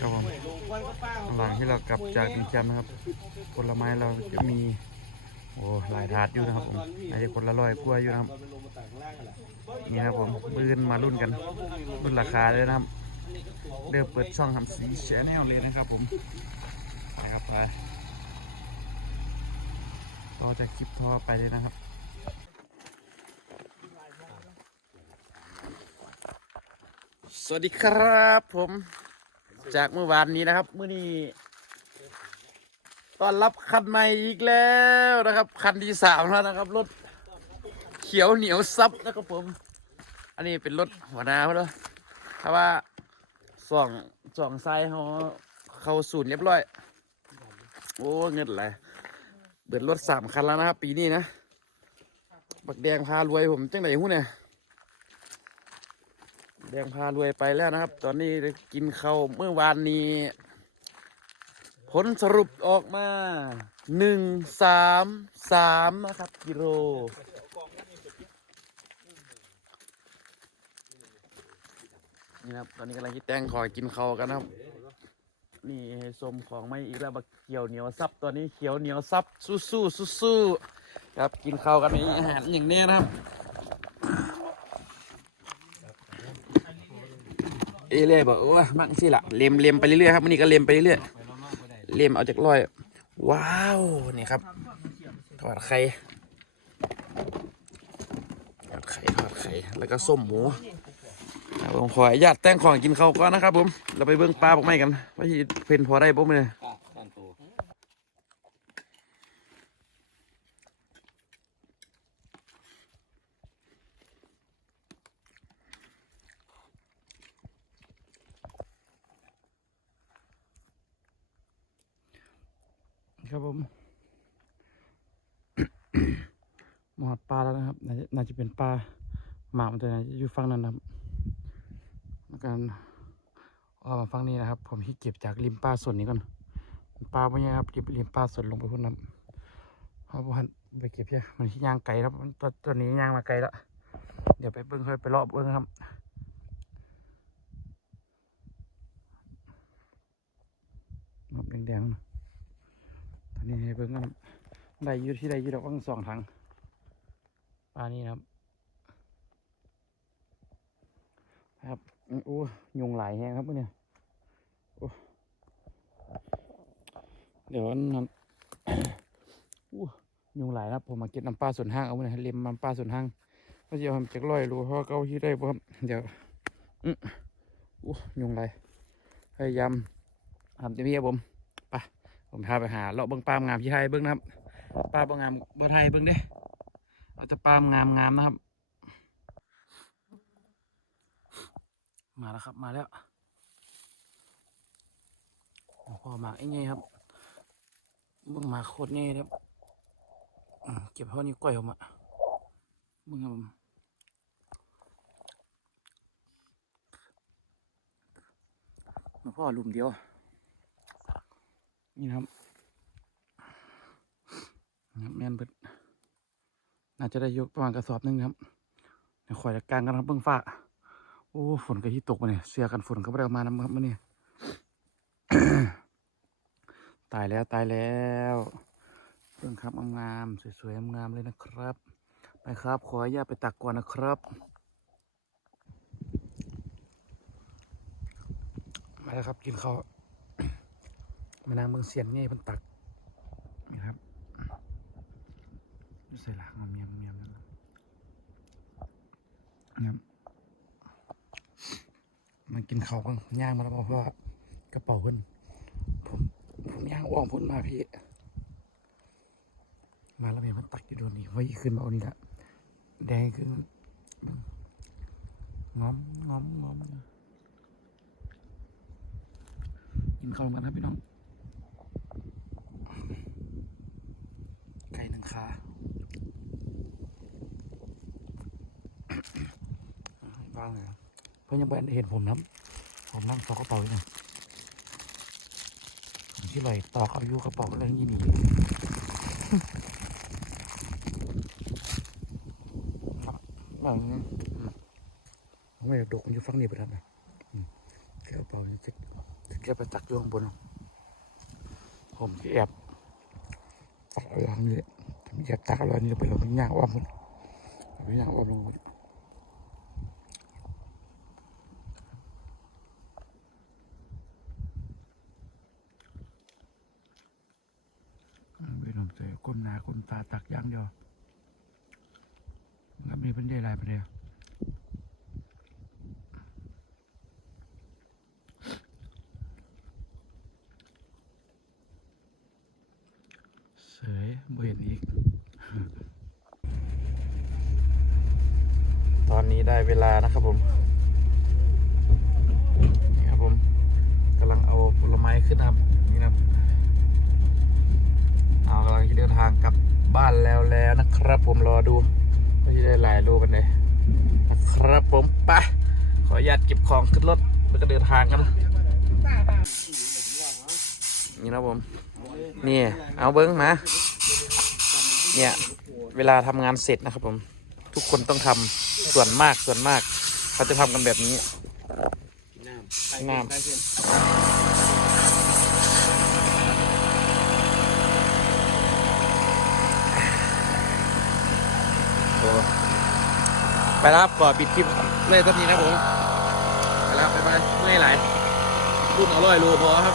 ครับผมหลังที่เรากลับจากดินแคมป์นะครับ ผลไม้เราจะมี โอ้หลายถาดอยู่นะครับผมอาจจะคนละร้อยกล้ว่าอยู่นะครับ นี่ครับผมปืนมารุ่นกันรุ่นราคาเลยนะครับเริ่มเปิดช่องทำสีแชนแนลเลยนะครับผมไปครับไปต่อจากคลิปท่อไปเลยนะครับสวัสดีครับผม จากเมื่อวานนี้นะครับเมื่อนี้ตอนรับคันใหม่อีกแล้วนะครับ คันที่สามแล้วนะครับรถเขียวเหนียวซับนะครับผม อันนี้เป็นรถหัวหน้าเขาเลยถ้าว่าส่องส่องไซส์เขาเข้าศูนเรียบร้อย โอ้เงินไหลายเบิดรถสามคันแล้วนะครับปีนี้นะ บักแดงพารวยผมจังไหนหู้เนี่ย แดงพารวยไปแล้วนะครับ ตอนนี้กินข้าวเมื่อวานนี้ ผลสรุปออกมาหนึ่งสามสามนะครับ กิโลนี่นะครับ ตอนนี้กำลังคิดแตงขอกินข้าวกันนะครับ นี่ให้สมของไม่อีกแล้วบักเขียวเหนียวซับตัวนี้เขียวเหนียวซับสู้สู้สู้สู้ครับกินข้าวกันมีอาหารอย่างนี้นะครับ เอเล่บอกโอ้ยมันสิละเล็มเล็มไปเรื่อยๆครับวันนี้ก็เล็มไปเรื่อยๆเล็มเอาจากรอย ว้าวนี่ครับทอดไข่ทอดไข่ทอดไข่แล้วก็ส้มหมูผมขออนุญาตแต่งของกินเขาก่อนนะครับผมเราไปเบิ้งปลาพวกไม่กันว่าเพนพอได้ปุ๊บเลย ครับผมหมอดปลาแล้วนะครับ น่าจะน่าจะเป็นปลาหมากมันจะอยู่ฝั่งนั้นนะครับแล้วกันออกมาฝั่งนี้นะครับ ผมที่เก็บจากริมปลาส่วนนี้ก่อนปลาพวกนี้ครับเก็บริมปลาส่วนลงไปพุ่นน้ำเพราะว่าไปเก็บเพียมันที่ย่างไก่ครับตอนตอนนี้ย่างมาไกลแล้วเดี๋ยวไปเบิ้งค่อยไปรอบเบิ้งครับรอบแดงๆนะ อนนี้ให้เบิ้งกันได้ยืดที่ได้ยืดดอกว่างสองทางปลานี่นะครับครับโอ้ยุงหลายแฮงครับเนี่ยโอ้เดี๋ยวนั้นอู้ยุงหลายนะครับผมมาเก็บน้ำปลาส่วนห้างเอาไว้นะเล็มน้ำปลาส่วนห้างก็จะเอาทำจากร้อยรูเพราะเก้าที่ได้บ่ครับเดี๋ยวอู้ยุงหลายพยายามทำเต็มที่ครับผม ผมพาไปหาเลาะเบิ้งปลามงามที่ไทยเบิ้งนะครับปลาบางงามบ่ไทยเบิ้งเด้เราจะปาล์มงามงามนะครับ มาแล้วครับมาแล้วโอ้โหหมาไอ้ไงครับเบิ่งมาโคตรไงครับเก็บเท่านี้ก้อยผมอะเบิ่งครับมาพ่อหลุมเดียว นี่นะครับนะครับแม่นเบิดน่าจะได้ยกประมาณกระสอบหนึงนะครับเดี๋ยวข่อยจัดการกันครับเบื้องฟ้า โอ้ฝนก็ที่ตกมาเนี่ยเสื้อกันฝนก็ไม่ได้เอามานะครับมาเนี่ยตายแล้วตายแล้วเบื้องครับงามๆสวยๆงามเลยนะครับ ไปครับ ขออนุญาตไปตักก่อนนะครับ มาแล้วครับกินข้าว มานางเมืองเสียนนี่เพิ่นตักนี่ครับใส่หลังเมียมเมียมนะครับครับมันกินเขาวบ้างย่างมาแล้วเพราะว่ากระเป๋าเพิ่นผมผมย่างอ้อมเพิ่นมาพี่ มาแล้วเมียมันตักอยู่โดนนี่ไว้ขึ้นมาเอานี่ละแดงขึ้นงอมงอมงอมกินข้าวกันครับพี่น้องไก่ห นึ่งขาบ้างเลยเพื่อนยังไปเห็นผมนะผมนั่งตอกกระเป๋าอยู่นะผมชื่ออะไรตอกเอายุกระเป๋าอะไรอย่างนี้หนีแบบนี้อืมผมไม่อยากดกมันอยู่ฝั่งนี้ไปแล้วนะอืมสียวเปล่าจะจะเก็บไปตักอยู่ข้างบนผมจะแอบตักเอาหลังนี่ เหยียบตักเอาลังนี่ไปลงย่างอ้อมมันไปย่างอ้อมลงมันไม่ต้องเส่ก้มหน้าก้มตาตักย่างเดียวงั้นมีเป็นได้ไรไปเดียว เสย บ่เห็นอีก ตอนนี้ได้เวลานะครับผมนี่ครับผมกำลังเอาผลไม้ขึ้นนะครับนี่นะครับเอากำลังจะเดินทางกลับบ้านแล้วแล้วนะครับ ผมรอดูว่าจะได้หลายรูกันเลยนะครับผมไปขออนุญาตเก็บของขึ้นรถแล้วก็เดินทางกันนี่นะผม นี่ เอาเบิ้งมา เนี่ยเวลาทำงานเสร็จนะครับ ผม ทุกคนต้องทำส่วนมากส่วนมาก เขาจะทำกันแบบนี้น้ำโอ้ไปแล้วครับก่อนปิดคลิปเลยสักนี้นะครับผม ไปแล้วครับไปไปเมื่อยไหลรุ่นอร่อยรูพอครับ